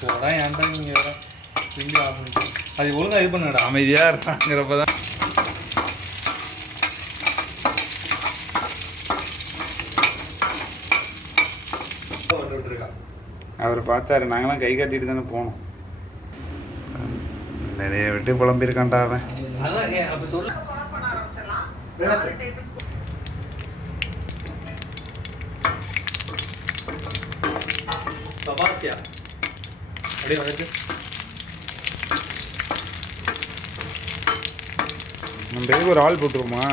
போதான் ஏன்டா நீங்க வேற திரும்பி ஆகணும். அது ஒழுங்கா இது பண்ணுடா. அமைதியா இருக்காங்கிறப்பதான் அவர் பார்த்தாரு. நாங்களாம் கை காட்டிட்டு தானே போனோம். நிறைய விட்டு புலம்பிருக்கான்டா அவன். அப்படியே வந்துட்டு நம்ம ஒரு ஆள் போட்டுருமா?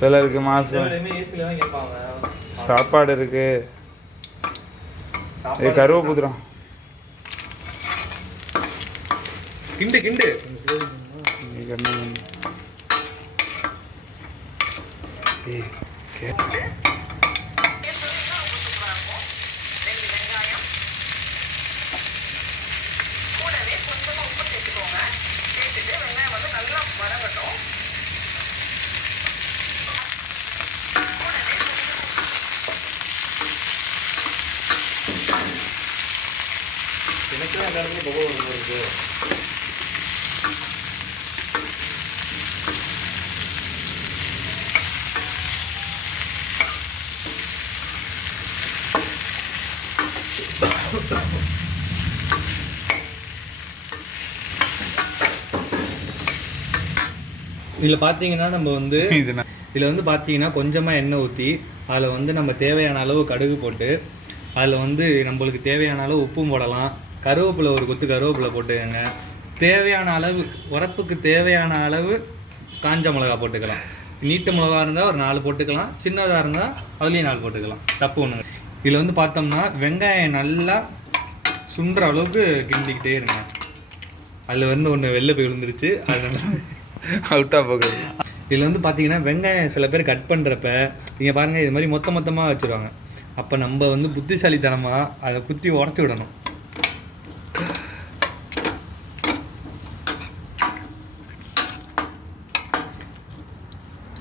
வேலை இருக்கு, மாசம் சாப்பாடு இருக்கு, கருவேப்புதுரம் கிண்டு கிண்டு எனக்கு தான் எல்லாருமே புகை வருது. இதில் பார்த்தீங்கன்னா நம்ம வந்து இதில் வந்து பார்த்தீங்கன்னா கொஞ்சமாக எண்ணெய் ஊற்றி அதில் வந்து நம்ம தேவையான அளவு கடுகு போட்டு அதில் வந்து நம்மளுக்கு தேவையான அளவு உப்பும் போடலாம். கருவேப்பிலை ஒரு கொத்து கருவேப்பிலை போட்டுக்கோங்க. தேவையான அளவு உரப்புக்கு தேவையான அளவு காஞ்ச மிளகா போட்டுக்கலாம். நீட்டு மிளகா இருந்தால் ஒரு 4 போட்டுக்கலாம், சின்னதாக இருந்தால் அதுலேயும் 4 போட்டுக்கலாம், தப்பு ஒன்றுங்க. இதில் வந்து பார்த்தோம்னா வெங்காயம் நல்லா சுண்டுற அளவுக்கு கிண்டிக்கிட்டே இருங்க. அதில் வந்து ஒன்று வெளில போய் விழுந்துருச்சு, அதனால அவுட்டாக போகுது. இதில் வந்து பார்த்தீங்கன்னா வெங்காயம் சில பேர் கட் பண்ணுறப்ப நீங்கள் பாருங்கள் இது மாதிரி மொத்தமாக வச்சுருவாங்க. அப்போ நம்ம வந்து புத்திசாலித்தனமாக அதை குத்தி உடச்சி விடணும்.